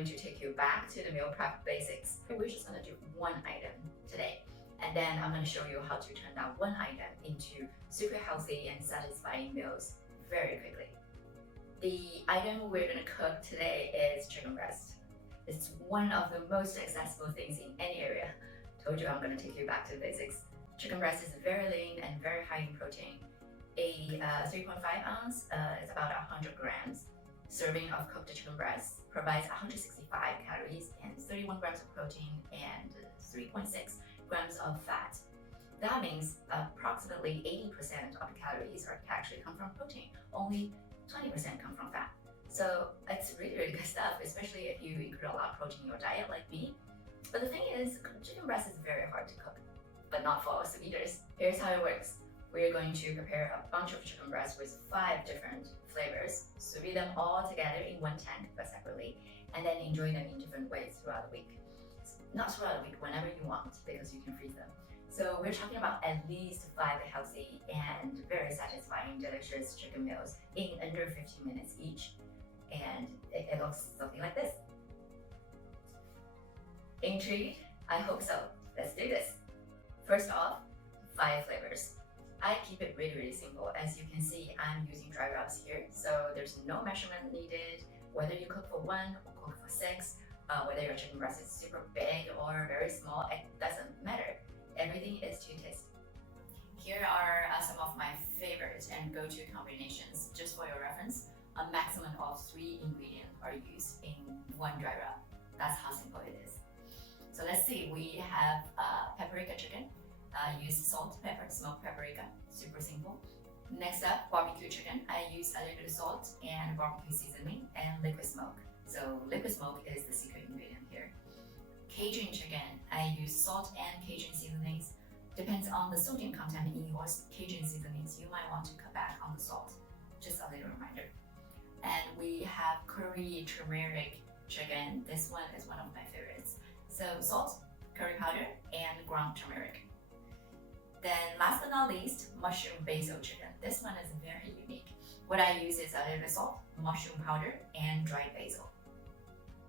going to take you back to the meal prep basics. We're just gonna do one item today. And then I'm gonna show you how to turn that one item into super healthy and satisfying meals very quickly. The item we're gonna cook today is chicken breast. It's one of the most accessible things in any area. Told you I'm gonna take you back to the basics. Chicken breast is very lean and very high in protein. A 3.5 ounce is about 100 grams. Serving of cooked chicken breast provides 165 calories and 31 grams of protein and 3.6 grams of fat. That means approximately 80% of the calories actually come from protein. Only 20% come from fat. So it's really, really good stuff, especially if you include a lot of protein in your diet like me. But the thing is, chicken breast is very hard to cook, but not for us eaters. Here's how it works. We're going to prepare a bunch of chicken breast with 5 different flavors, sous vide them all together in one tank but separately, and then enjoy them in different ways throughout the week. Not throughout the week, whenever you want, because you can freeze them. So we're talking about at least 5 healthy and very satisfying, delicious chicken meals in under 15 minutes each. And it looks something like this. Intrigued? I hope so. Let's do this. First off, 5 flavors. I keep it really, really simple. As you can see, I'm using dry rubs here, so there's no measurement needed. Whether you cook for 1 or cook for 6, whether your chicken breast is super big or very small, it doesn't matter. Everything is to taste. Here are some of my favorites and go-to combinations, just for your reference. A maximum of 3 ingredients are used in one dry rub. That's how simple it is. So let's see, we have paprika chicken. Use salt, pepper, smoked paprika, super simple. Next up, barbecue chicken. I use a little salt and barbecue seasoning and liquid smoke. So liquid smoke is the secret ingredient here. Cajun chicken, I use salt and Cajun seasonings. Depends on the sodium content in your Cajun seasonings, you might want to cut back on the salt. Just a little reminder. And we have curry turmeric chicken. This one is one of my favorites. So salt, curry powder, and ground turmeric. Then last but not least, mushroom basil chicken. This one is very unique. What I use is a little salt, mushroom powder, and dried basil.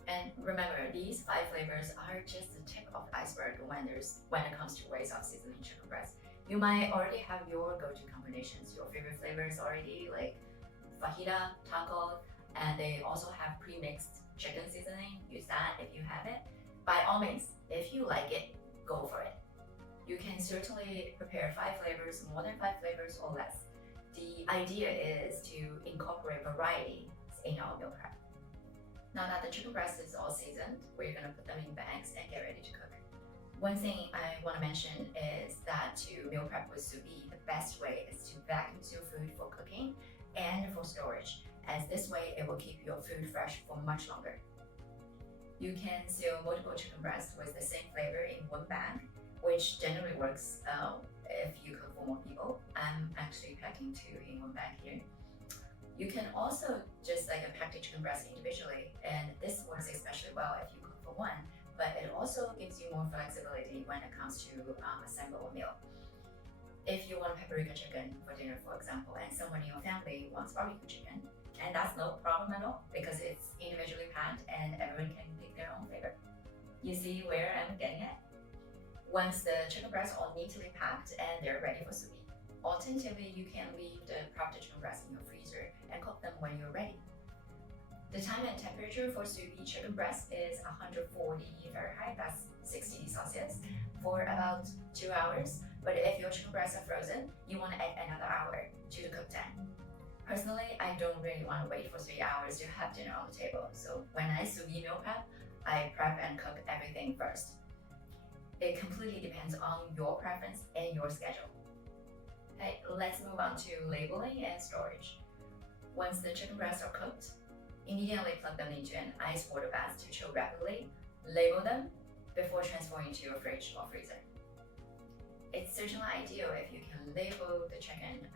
And remember, these 5 flavors are just the tip of the iceberg when it comes to ways of seasoning chicken breast. You might already have your go-to combinations, your favorite flavors already, like fajita, taco, and they also have pre-mixed chicken seasoning. Use that if you have it. By all means, if you like it, go for it. You can certainly prepare 5 flavors, more than 5 flavors or less. The idea is to incorporate variety in our meal prep. Now that the chicken breast is all seasoned, we're gonna put them in bags and get ready to cook. One thing I wanna mention is that to meal prep with sous vide, the best way is to vacuum seal food for cooking and for storage, as this way it will keep your food fresh for much longer. You can seal multiple chicken breasts with the same flavor in one bag, which generally works if you cook for more people. I'm actually packing 2 in one bag here. You can also just pack the chicken breast individually, and this works especially well if you cook for 1, but it also gives you more flexibility when it comes to assemble a meal. If you want paprika chicken for dinner, for example, and someone in your family wants barbecue chicken, and that's no problem at all because it's individually packed and everyone can pick their own flavor. You see where I'm getting at? Once the chicken breasts are neatly packed and they're ready for sous vide. Alternatively, you can leave the prepped chicken breast in your freezer and cook them when you're ready. The time and temperature for sous vide chicken breast is 140 Fahrenheit, that's 60 Celsius, for about 2 hours. But if your chicken breasts are frozen, you want to add another hour to the cook time. Personally, I don't really want to wait for 3 hours to have dinner on the table. So when I sous vide meal prep, I prep and cook everything first. It completely depends on your preference and your schedule. Okay, let's move on to labeling and storage. Once the chicken breasts are cooked, immediately plug them into an ice water bath to chill rapidly. Label them before transferring to your fridge or freezer. It's certainly ideal if you can label the chicken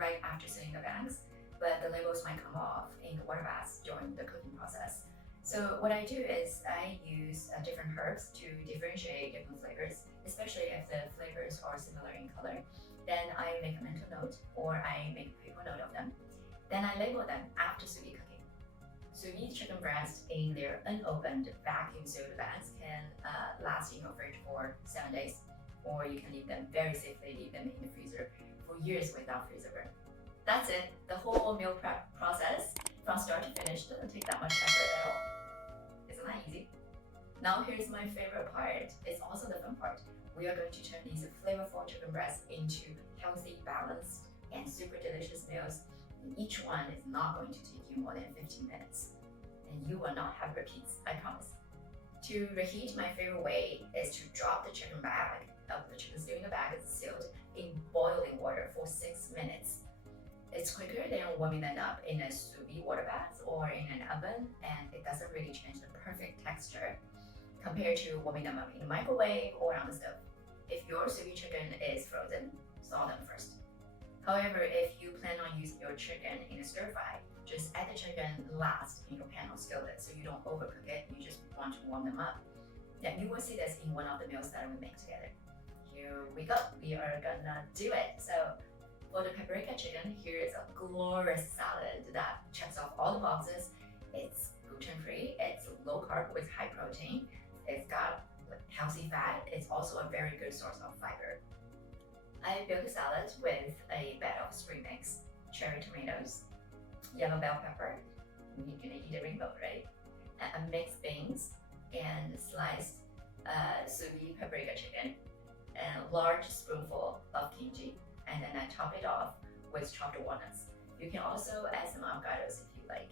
right after sealing the bags, but the labels might come off in the water bath during the cooking process. So what I do is I use different herbs to differentiate different flavors, especially if the flavors are similar in color. Then I make a mental note or I make a paper note of them. Then I label them after sous vide cooking. Sous vide chicken breast in their unopened vacuum sealed bags can last in your fridge for 7 days, or you can leave them very safely, leave them in the freezer for years without freezer burn. That's it. The whole meal prep process from start to finish doesn't take that much effort at all. Isn't that easy? Now here's my favorite part. It's also the fun part. We are going to turn these flavorful chicken breasts into healthy, balanced, and super delicious meals. And each one is not going to take you more than 15 minutes. And you will not have repeats, I promise. To reheat, my favorite way is to drop the chicken stew in the bag is sealed in boiling water for 6 minutes. It's quicker than warming them up in a sous vide water bath or in an oven, and it doesn't really change the perfect texture compared to warming them up in a microwave or on the stove. If your sous vide chicken is frozen, thaw them first. However, if you plan on using your chicken in a stir fry, just add the chicken last in your pan or skillet so you don't overcook it. You just want to warm them up. Yeah, you will see this in one of the meals that we make together. Here we go. We are gonna do it. So for the paprika chicken, here is a glorious salad that checks off all the boxes. It's gluten-free, it's low carb with high protein, it's got healthy fat, it's also a very good source of fiber. I built a salad with a bed of spring mix, cherry tomatoes, yellow bell pepper, you're gonna eat a rainbow, right? And mixed beans, and sliced sous vide paprika chicken, and a large spoonful of kimchi, and then I top it off with chopped walnuts. You can also add some avocados if you like.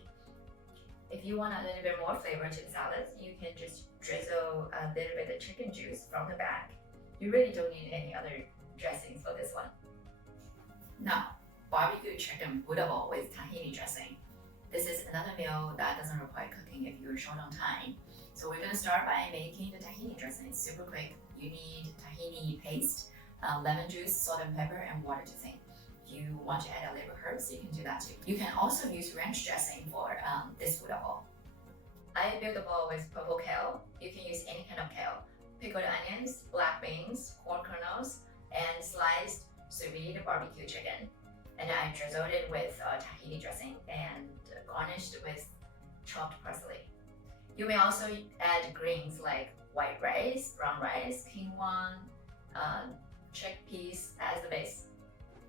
If you want a little bit more flavor to the salad, you can just drizzle a little bit of chicken juice from the bag. You really don't need any other dressings for this one. Now, barbecue chicken Buddha bowl with tahini dressing. This is another meal that doesn't require cooking if you're short on time. So we're gonna start by making the tahini dressing. It's super quick. You need tahini paste, lemon juice, salt and pepper, and water to thin. If you want to add a little herbs, you can do that too. You can also use ranch dressing for this Buddha bowl. I built a bowl with purple kale. You can use any kind of kale. Pickled onions, black beans, corn kernels, and sliced sous vide barbecue chicken. And I drizzled it with tahini dressing and garnished with chopped parsley. You may also add greens like white rice, brown rice, quinoa, chickpeas as the base.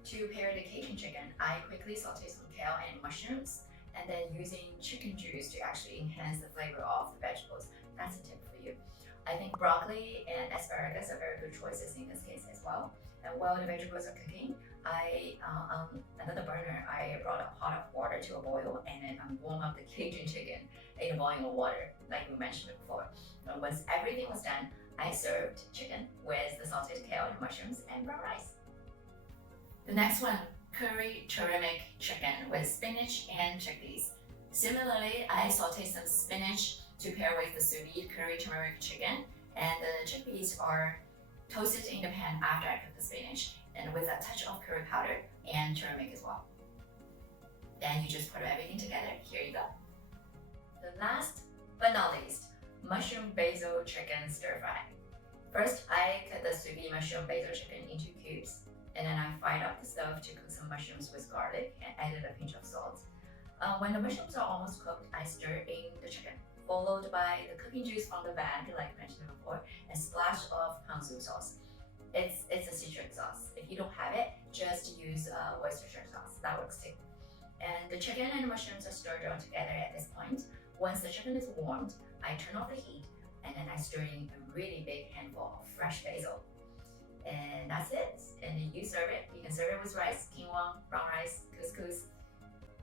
To pair the Cajun chicken, I quickly sauteed some kale and mushrooms, and then using chicken juice to actually enhance the flavor of the vegetables. That's a tip for you. I think broccoli and asparagus are very good choices in this case as well. And while the vegetables are cooking, on another burner, I brought a pot of water to a boil, and then I warm up the Cajun chicken in a boiling of water, like we mentioned before. And once everything was done, I served chicken with the sauteed kale and mushrooms and brown rice. The next one, curry turmeric chicken with spinach and chickpeas. Similarly, I sauteed some spinach to pair with the sous vide curry turmeric chicken, and the chickpeas are toasted in the pan after I cook the spinach, and with a touch of curry powder and turmeric as well. Then you just put everything together. Here you go. The last but not least, mushroom basil chicken stir fry. First, I cut the sous vide mushroom basil chicken into cubes, and then I fired up the stove to cook some mushrooms with garlic and added a pinch of salt. When the mushrooms are almost cooked, I stir in the chicken, followed by the cooking juice from the bag, like mentioned before, and splash of ponzu sauce. It's a secret sauce. If you don't have it, just use Worcestershire sauce. That works too. And the chicken and the mushrooms are stirred all together at this point. Once the chicken is warmed, I turn off the heat, and then I stir in a really big handful of fresh basil. And that's it. And you serve it. You can serve it with rice, quinoa, brown rice, couscous.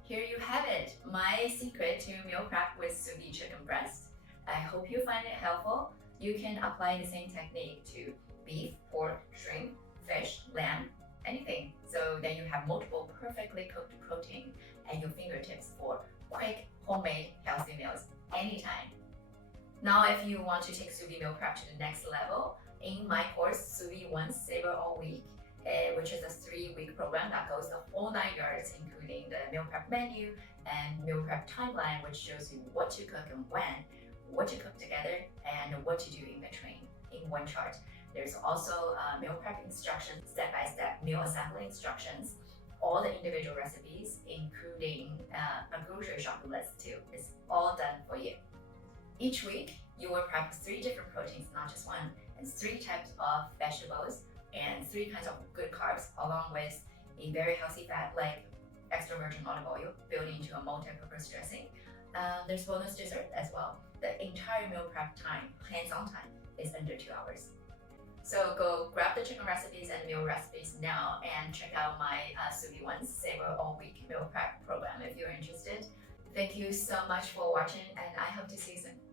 Here you have it, my secret to meal prep with sous vide chicken breast. I hope you find it helpful. You can apply the same technique to beef, pork, shrimp, fish, lamb, anything. So then you have multiple perfectly cooked protein at your fingertips for quick, homemade, healthy meals anytime. Now, if you want to take sous vide meal prep to the next level, in my course, Sous Vide Once, Savor All Week, which is a 3-week program that goes the whole 9 yards, including the meal prep menu and meal prep timeline, which shows you what to cook and when, what to cook together, and what to do in between in one chart. There's also meal prep instructions, step-by-step meal assembly instructions, all the individual recipes, including a grocery shopping list too. It's all done for you. Each week, you will prep 3 different proteins, not just one, and 3 types of vegetables, and 3 kinds of good carbs, along with a very healthy fat like extra virgin olive oil built into a multi-purpose dressing. There's bonus dessert as well. The entire meal prep time, hands-on time, is under 2 hours. So go grab the chicken recipes and meal recipes now and check out my Sous Vide Ones Savor All Week meal prep program if you're interested. Thank you so much for watching, and I hope to see you soon.